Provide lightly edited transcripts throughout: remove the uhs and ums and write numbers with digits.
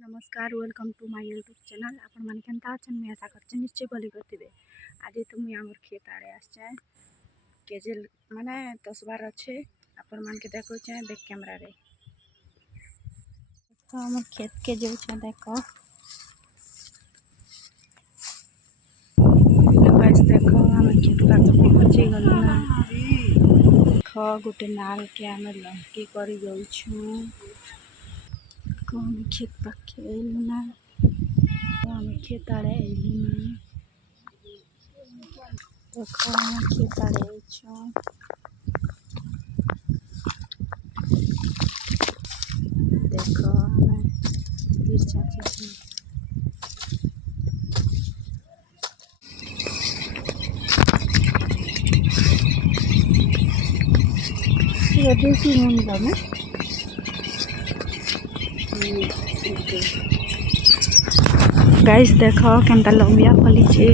नमस्कार welcome to my YouTube channel आपण माने केनता अछन मैं आशा करछ निश्चय भली करथिबे। आज तो मुई हमर खेत आड़े आछे केजे माने 10-12 अच्छे आपण मान के देखो छे बैक कैमरा रे। तो हमर खेत के जो छे देखो गाइस देखो हमर खेत का तो पहुंची गलो ना देखो गोटे नाल के हमें लंकी करी जाऊ छु कौन खेत पाखे एलु ना हम खेत आड़े एलु ना देखो हम खेत आड़े छु देखो हमें मिर्चा चाहिए ये देसी मुंडा में गाइस देखो केनता लंबिया फली छे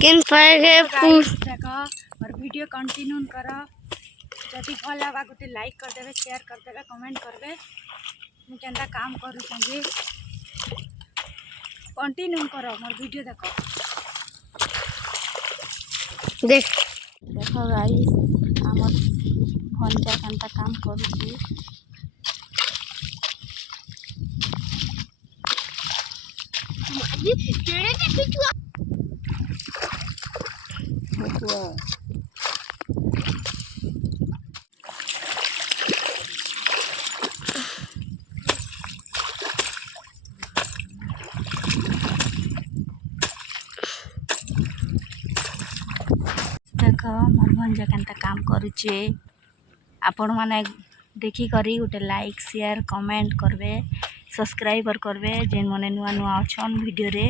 किन पाएगे गाइस देखो और वीडियो कंटिन्यू करो जदि भल लगा गोटे लाइक कर देबे शेयर कर देबे कमेंट करबे मु केनता काम करू छे कंटिन्यू करो मोर वीडियो देखो देख देखो गाइस हमर भंजा केनता काम करू छी देखो मोर भंजा केनता काम करूचे आपण माने देखी करी गोटे लाइक शेयर कमेंट करबे सब्सक्राइबर करबे जेन मने नुआ नुआ अछन वीडियो रे।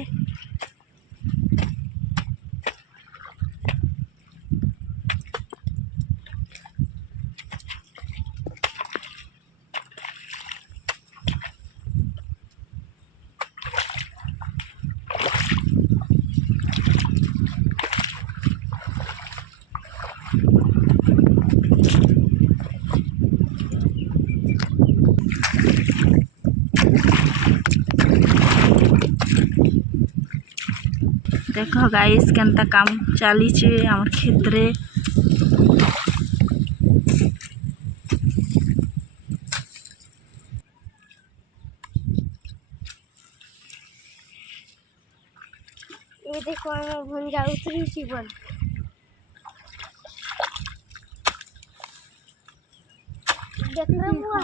देखो गाइस केनता काम चली छे हमर खेत रे ये देखो भंजा उतरी सी बन देख रहे हो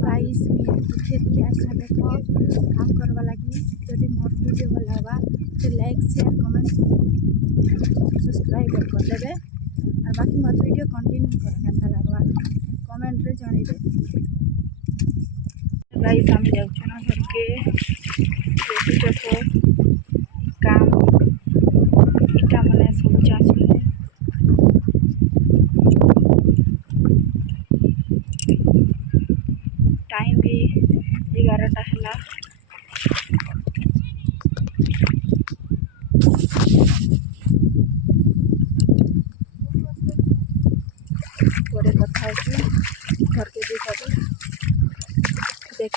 गाइस खेत के अच्छा देखो काम करवा लगी जदि मोर वीडियो भल लगा तो लाइक शेयर कमेंट सब्सक्राइब कर देबे और बाकी मोर वीडियो कंटिन्यू कर केनता लगवा कमेंट रे जणैबे। गाइस हम जाऊ ना घर के देखो काम इटा माने सब चाची टाइम भी 11टा है कथा घर के देखा ଦେଖ